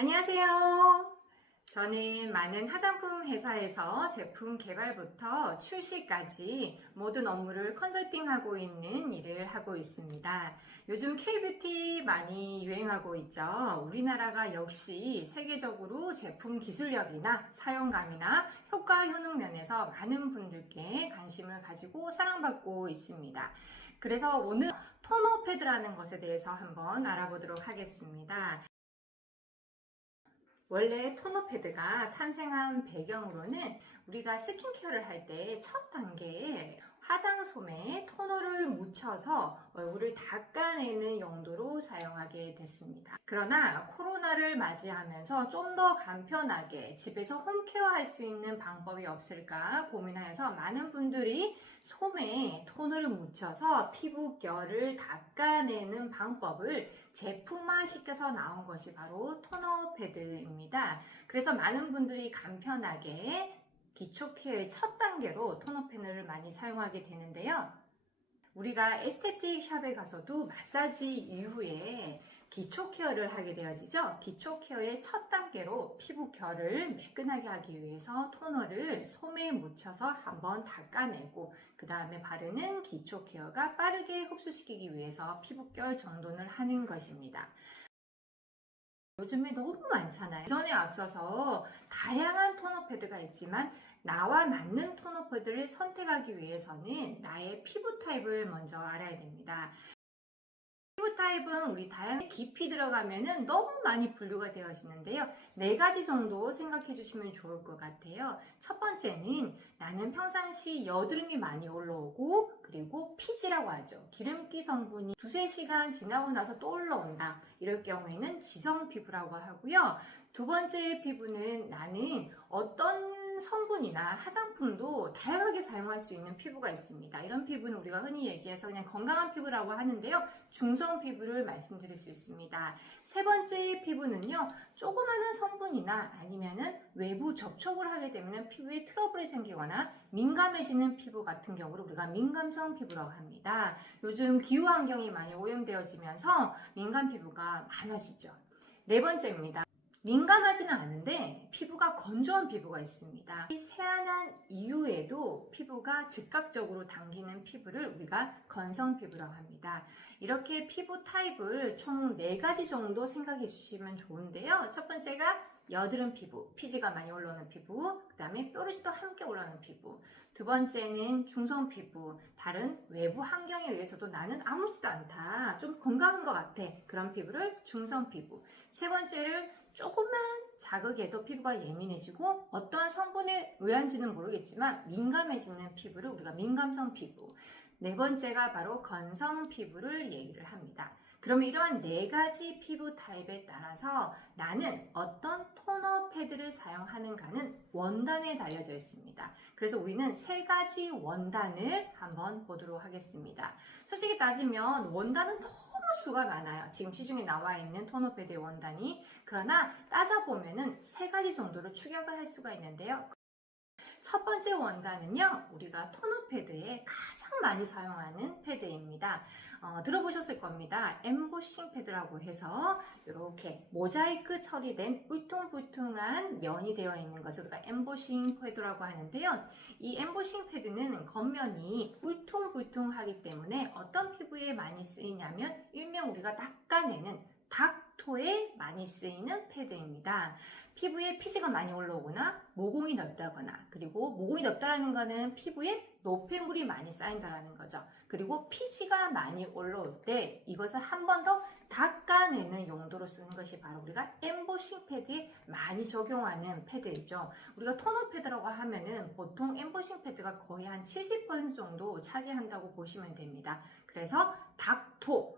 안녕하세요. 저는 많은 화장품 회사에서 제품 개발부터 출시까지 모든 업무를 컨설팅하고 있는 일을 하고 있습니다. 요즘 K-뷰티 많이 유행하고 있죠. 우리나라가 역시 세계적으로 제품 기술력이나 사용감이나 효과 효능 면에서 많은 분들께 관심을 가지고 사랑받고 있습니다. 그래서 오늘 토너 패드라는 것에 대해서 한번 알아보도록 하겠습니다. 원래 토너 패드가 탄생한 배경으로는 우리가 스킨케어를 할 때 첫 단계에 화장솜에 토너를 묻혀서 얼굴을 닦아내는 용도로 사용하게 됐습니다. 그러나 코로나를 맞이하면서 좀 더 간편하게 집에서 홈케어 할 수 있는 방법이 없을까 고민하여서 많은 분들이 솜에 토너를 묻혀서 피부결을 닦아내는 방법을 제품화 시켜서 나온 것이 바로 토너 패드입니다. 그래서 많은 분들이 간편하게 기초 케어의 첫 단계로 토너 패널을 많이 사용하게 되는데요. 우리가 에스테틱 샵에 가서도 마사지 이후에 기초 케어를 하게 되어지죠. 기초 케어의 첫 단계로 피부 결을 매끈하게 하기 위해서 토너를 솜에 묻혀서 한번 닦아내고 그 다음에 바르는 기초 케어가 빠르게 흡수시키기 위해서 피부결 정돈을 하는 것입니다. 요즘에 너무 많잖아요. 전에 앞서서 다양한 토너 패드가 있지만 나와 맞는 패드를 선택하기 위해서는 나의 피부 타입을 먼저 알아야 됩니다. 피부 타입은 우리 다양한 깊이 들어가면은 너무 많이 분류가 되어지는데요. 네 가지 정도 생각해 주시면 좋을 것 같아요. 첫 번째는 나는 평상시 여드름이 많이 올라오고 그리고 피지라고 하죠. 기름기 성분이 두세 시간 지나고 나서 또 올라온다. 이럴 경우에는 지성 피부라고 하고요. 두 번째 피부는 나는 어떤 성분이나 화장품도 다양하게 사용할 수 있는 피부가 있습니다. 이런 피부는 우리가 흔히 얘기해서 그냥 건강한 피부라고 하는데요. 중성 피부를 말씀드릴 수 있습니다. 세 번째 피부는요. 조그마한 성분이나 아니면은 외부 접촉을 하게 되면 피부에 트러블이 생기거나 민감해지는 피부 같은 경우를 우리가 민감성 피부라고 합니다. 요즘 기후 환경이 많이 오염되어지면서 민감 피부가 많아지죠. 네 번째입니다. 민감하지는 않은데 피부가 건조한 피부가 있습니다. 이 세안한 이후에도 피부가 즉각적으로 당기는 피부를 우리가 건성 피부라고 합니다. 이렇게 피부 타입을 총 4가지 정도 생각해 주시면 좋은데요. 첫 번째가 여드름 피부, 피지가 많이 올라오는 피부, 그 다음에 뾰루지도 함께 올라오는 피부. 두 번째는 중성 피부, 다른 외부 환경에 의해서도 나는 아무렇지도 않다. 좀 건강한 것 같아. 그런 피부를 중성 피부. 세 번째를 조금만 자극에도 피부가 예민해지고 어떠한 성분에 의한지는 모르겠지만 민감해지는 피부를 우리가 민감성 피부. 네 번째가 바로 건성 피부를 얘기를 합니다. 그러면 이러한 네 가지 피부 타입에 따라서 나는 어떤 토너 패드를 사용하는가는 원단에 달려져 있습니다. 그래서 우리는 세 가지 원단을 한번 보도록 하겠습니다. 솔직히 따지면 원단은 너무 수가 많아요. 지금 시중에 나와 있는 토너 패드의 원단이. 그러나 따져보면은 세 가지 정도로 추격을 할 수가 있는데요. 첫 번째 원단은요, 우리가 토너 패드에 가장 많이 사용하는 패드입니다. 어, 들어보셨을 겁니다. 엠보싱 패드라고 해서 이렇게 모자이크 처리된 울퉁불퉁한 면이 되어 있는 것을 우리가 엠보싱 패드라고 하는데요. 이 엠보싱 패드는 겉면이 울퉁불퉁하기 때문에 어떤 피부에 많이 쓰이냐면 일명 우리가 닦아내는 닥토에 많이 쓰이는 패드입니다. 피부에 피지가 많이 올라오거나 모공이 넓다거나 그리고 모공이 넓다라는 것은 피부에 노폐물이 많이 쌓인다라는 거죠. 그리고 피지가 많이 올라올 때 이것을 한 번 더 닦아내는 용도로 쓰는 것이 바로 우리가 엠보싱 패드에 많이 적용하는 패드이죠. 우리가 토너 패드라고 하면은 보통 엠보싱 패드가 거의 한 70% 정도 차지한다고 보시면 됩니다. 그래서 닥토, 네,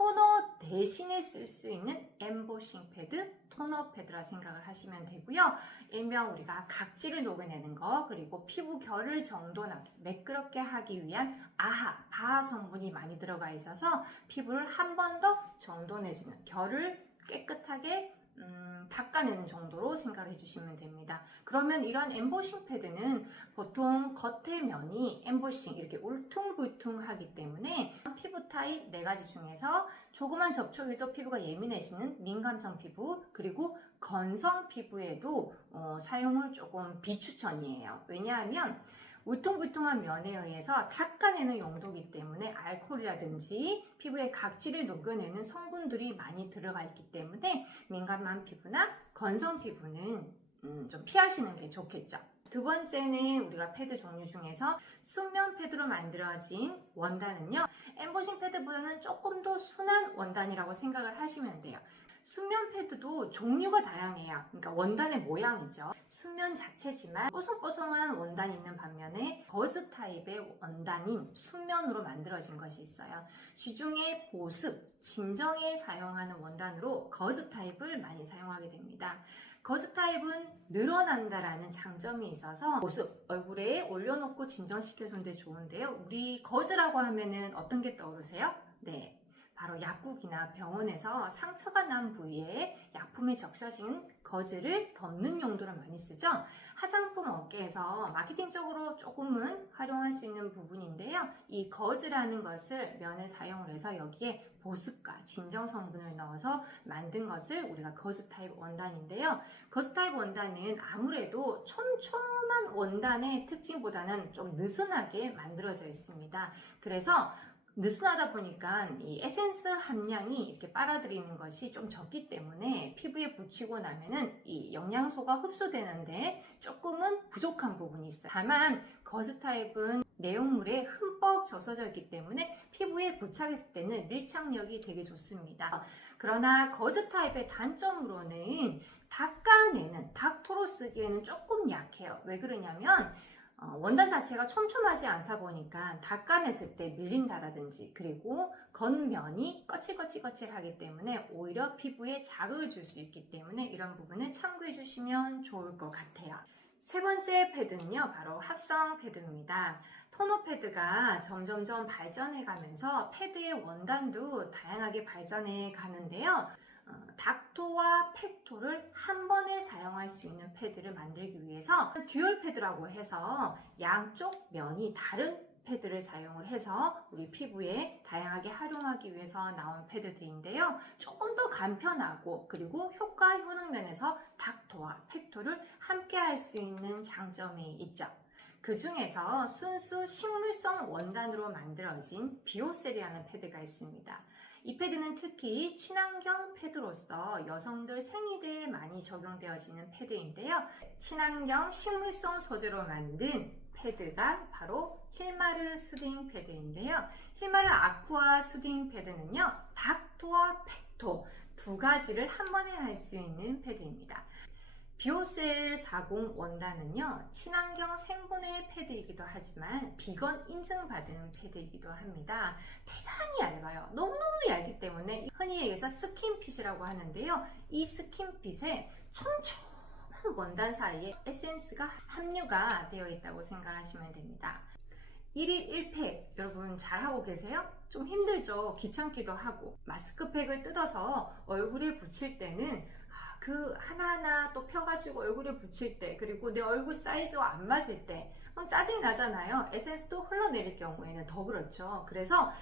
토너 대신에 쓸 수 있는 엠보싱 패드, 토너 패드라 생각을 하시면 되고요. 일명 우리가 각질을 녹여내는 거, 그리고 피부 결을 정돈하게 매끄럽게 하기 위한 아하, 바하 성분이 많이 들어가 있어서 피부를 한 번 더 정돈해주는 결을 깨끗하게 음, 닦아내는 정도로 생각을 해주시면 됩니다. 그러면 이러한 엠보싱 패드는 보통 겉의 면이 엠보싱 이렇게 울퉁불퉁하기 때문에 피부 타입 네 가지 중에서 조그만 접촉에도 피부가 예민해지는 민감성 피부 그리고 건성 피부에도 어, 사용을 조금 비추천이에요. 왜냐하면 울퉁불퉁한 면에 의해서 닦아내는 용도이기 때문에 알코올이라든지 피부의 각질을 녹여내는 성분들이 많이 들어가 있기 때문에 민감한 피부나 건성 피부는 음, 좀 피하시는 게 좋겠죠. 두 번째는 우리가 패드 종류 중에서 순면 패드로 만들어진 원단은요. 엠보싱 패드보다는 조금 더 순한 원단이라고 생각을 하시면 돼요. 순면 패드도 종류가 다양해요. 그러니까 원단의 모양이죠. 순면 자체지만 뽀송뽀송한 원단이 있는 반면에 거즈 타입의 원단인 순면으로 만들어진 것이 있어요. 시중에 보습, 진정에 사용하는 원단으로 거즈 타입을 많이 사용하게 됩니다. 거즈 타입은 늘어난다라는 장점이 있어서 보습, 얼굴에 올려놓고 진정시켜주는데 좋은데요. 우리 거즈라고 하면은 어떤 게 떠오르세요? 네. 바로 약국이나 병원에서 상처가 난 부위에 약품에 적셔진 거즈를 덮는 용도로 많이 쓰죠. 화장품 업계에서 마케팅적으로 조금은 활용할 수 있는 부분인데요. 이 거즈라는 것을 면을 사용을 해서 여기에 보습과 진정 성분을 넣어서 만든 것을 우리가 거즈 타입 원단인데요. 거즈 타입 원단은 아무래도 촘촘한 원단의 특징보다는 좀 느슨하게 만들어져 있습니다. 그래서 느슨하다 보니까 이 에센스 함량이 이렇게 빨아들이는 것이 좀 적기 때문에 피부에 붙이고 나면은 이 영양소가 흡수되는데 조금은 부족한 부분이 있어요. 다만 거즈 타입은 내용물에 흠뻑 젖어져 있기 때문에 피부에 부착했을 때는 밀착력이 되게 좋습니다. 그러나 거즈 타입의 단점으로는 닦아내는 닥토로 쓰기에는 조금 약해요. 왜 그러냐면 어, 원단 자체가 촘촘하지 않다 보니까 닦아냈을 때 밀린다라든지 그리고 겉면이 거칠거칠거칠하기 때문에 오히려 피부에 자극을 줄 수 있기 때문에 이런 부분을 참고해 주시면 좋을 것 같아요. 세 번째 패드는요, 바로 합성 패드입니다. 토너 패드가 점점점 발전해 가면서 패드의 원단도 다양하게 발전해 가는데요. 어, 닥토와 팩토를 한 번에 사용할 수 있는 패드를 만들기 위해서 듀얼 패드라고 해서 양쪽 면이 다른 패드를 사용을 해서 우리 피부에 다양하게 활용하기 위해서 나온 패드들인데요. 조금 더 간편하고 그리고 효과 효능 면에서 닥토와 팩토를 함께 할 수 있는 장점이 있죠. 그 중에서 순수 식물성 원단으로 만들어진 비오셀이라는 패드가 있습니다. 이 패드는 특히 친환경 패드로서 여성들 생리대에 많이 적용되어지는 패드인데요. 친환경 식물성 소재로 만든 패드가 바로 힐마르 수딩 패드인데요. 힐마르 아쿠아 수딩 패드는요, 닥토와 팩토 두 가지를 한 번에 할 수 있는 패드입니다. 비오셀 40 원단은요, 친환경 생분해 패드이기도 하지만 비건 인증받은 패드이기도 합니다. 대단히 얇아요. 너무너무 얇기 때문에 흔히 얘기해서 스킨핏이라고 하는데요. 이 스킨핏에 촘촘한 원단 사이에 에센스가 함유가 되어 있다고 생각하시면 됩니다. 1일 1팩 여러분 잘하고 계세요? 좀 힘들죠? 귀찮기도 하고 마스크팩을 뜯어서 얼굴에 붙일 때는 그 하나하나 또 펴가지고 얼굴에 붙일 때 그리고 내 얼굴 사이즈와 안 맞을 때 짜증이 나잖아요 에센스도 흘러내릴 경우에는 더 그렇죠 그래서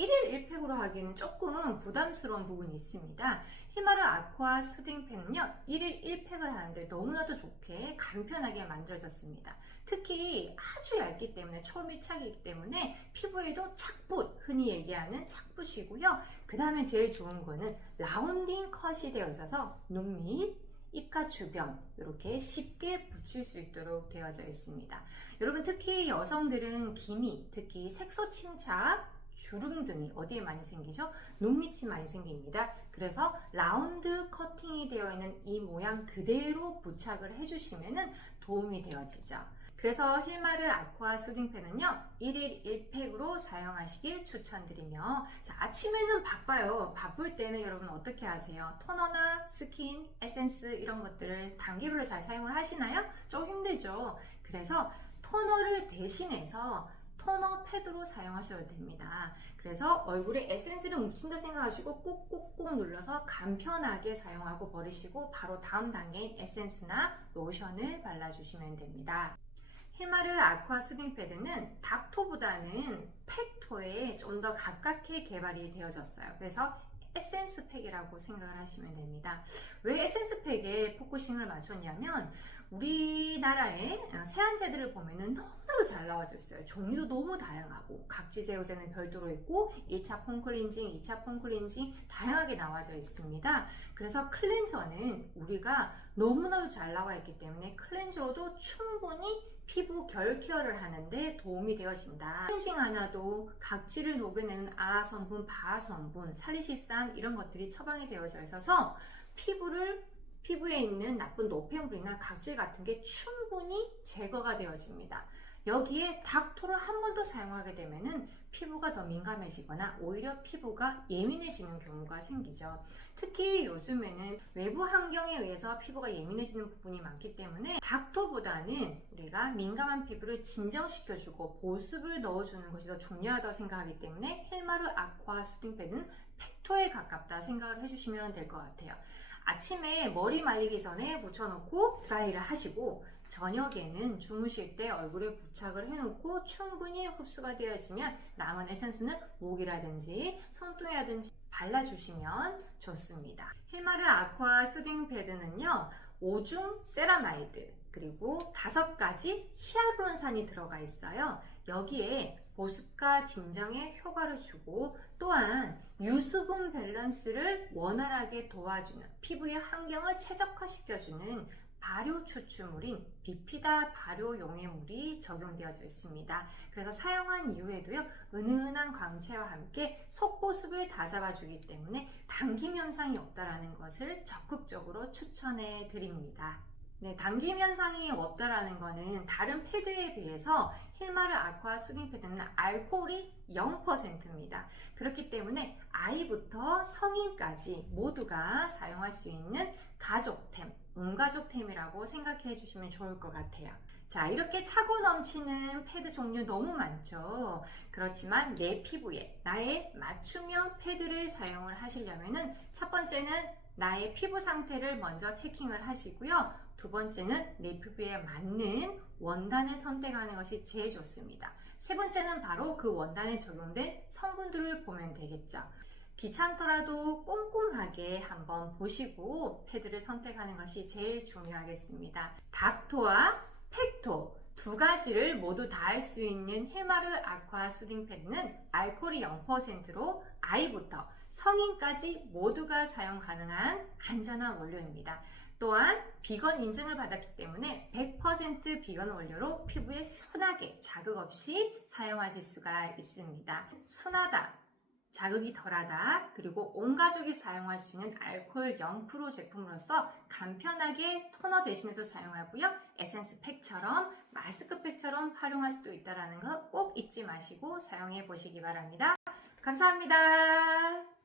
1일 1팩으로 하기에는 조금 부담스러운 부분이 있습니다. 히마르 아쿠아 수딩펜은요, 1일 1팩을 하는데 너무나도 좋게 간편하게 만들어졌습니다. 특히 아주 얇기 때문에 초밀착이기 때문에 피부에도 착붙, 흔히 얘기하는 착붙이고요. 그 다음에 제일 좋은 거는 라운딩 컷이 되어 있어서 눈 밑, 입가 주변 이렇게 쉽게 붙일 수 있도록 되어져 있습니다. 여러분 특히 여성들은 기미, 특히 색소 침착, 주름 등이 어디에 많이 생기죠? 눈 밑이 많이 생깁니다. 그래서 라운드 커팅이 되어 있는 이 모양 그대로 부착을 해주시면 도움이 되어지죠. 그래서 힐마르 아쿠아 수딩펜은요 1일 1팩으로 사용하시길 추천드리며 자, 아침에는 바빠요 바쁠 때는 여러분 어떻게 하세요 토너나 스킨 에센스 이런 것들을 단계별로 잘 사용을 하시나요 좀 힘들죠 그래서 토너를 대신해서 토너 패드로 사용하셔도 됩니다. 그래서 얼굴에 에센스를 묻힌다 생각하시고 꾹꾹꾹 눌러서 간편하게 사용하고 버리시고 바로 다음 단계인 에센스나 로션을 발라주시면 됩니다. 힐마르 아쿠아 수딩 패드는 닥토보다는 팩토에 좀 더 가깝게 개발이 되어졌어요. 그래서 에센스 팩이라고 생각을 하시면 됩니다. 왜 에센스 팩에 포커싱을 맞췄냐면 우리나라의 세안제들을 보면은 너무나도 잘 나와져 있어요. 종류도 너무 다양하고 각지 제어제는 별도로 있고 1차 폼 클렌징, 2차 폼 클렌징 다양하게 나와져 있습니다. 그래서 클렌저는 우리가 너무나도 잘 나와 있기 때문에 클렌저로도 충분히 피부 결 케어를 하는데 도움이 되어진다. 클렌징 하나도 각질을 녹여내는 아 성분, 바 성분, 살리시산 이런 것들이 처방이 되어져 있어서 피부를 피부에 있는 나쁜 노폐물이나 각질 같은 게 충분히 제거가 되어집니다. 여기에 닥토를 한 번 더 사용하게 되면은 피부가 더 민감해지거나 오히려 피부가 예민해지는 경우가 생기죠. 특히 요즘에는 외부 환경에 의해서 피부가 예민해지는 부분이 많기 때문에 닥토보다는 우리가 민감한 피부를 진정시켜주고 보습을 넣어주는 것이 더 중요하다고 생각하기 때문에 헬마르 아쿠아 수딩패드는 팩토에 가깝다 생각을 해주시면 될 것 같아요. 아침에 머리 말리기 전에 붙여놓고 드라이를 하시고 저녁에는 주무실 때 얼굴에 부착을 해놓고 충분히 흡수가 되어지면 남은 에센스는 목이라든지 손등이라든지 발라주시면 좋습니다. 힐마르 아쿠아 수딩 패드는요, 오중 세라마이드 그리고 다섯 가지 히아루론산이 들어가 있어요. 여기에 보습과 진정에 효과를 주고 또한 유수분 밸런스를 원활하게 도와주는 피부의 환경을 최적화시켜주는 발효 추출물인 비피다 발효 용해물이 적용되어져 있습니다. 그래서 사용한 이후에도요, 은은한 광채와 함께 속보습을 다 잡아주기 때문에 당김 현상이 없다라는 것을 적극적으로 추천해 드립니다. 네, 당김 현상이 없다라는 것은 다른 패드에 비해서 힐마르 아쿠아 수딩 패드는 알코올이 0%입니다. 그렇기 때문에 아이부터 성인까지 모두가 사용할 수 있는 가족템, 온가족템이라고 생각해 주시면 좋을 것 같아요. 자, 이렇게 차고 넘치는 패드 종류 너무 많죠. 그렇지만 내 피부에 나의 맞춤형 패드를 사용을 하시려면은 첫 번째는 나의 피부 상태를 먼저 체킹을 하시고요. 두 번째는 내 피부에 맞는 원단을 선택하는 것이 제일 좋습니다. 세 번째는 바로 그 원단에 적용된 성분들을 보면 되겠죠. 귀찮더라도 꼼꼼하게 한번 보시고 패드를 선택하는 것이 제일 중요하겠습니다. 닥토와 팩토 두 가지를 모두 다 할 수 있는 힐마르 아쿠아 수딩 패드는 알코올이 0%로 아이부터 성인까지 모두가 사용 가능한 안전한 원료입니다. 또한 비건 인증을 받았기 때문에 100% 비건 원료로 피부에 순하게 자극 없이 사용하실 수가 있습니다. 순하다, 자극이 덜하다, 그리고 온 가족이 사용할 수 있는 알코올 0% 제품으로서 간편하게 토너 대신해서 사용하고요. 에센스 팩처럼 마스크 팩처럼 활용할 수도 있다는 거꼭 잊지 마시고 사용해 보시기 바랍니다. 감사합니다.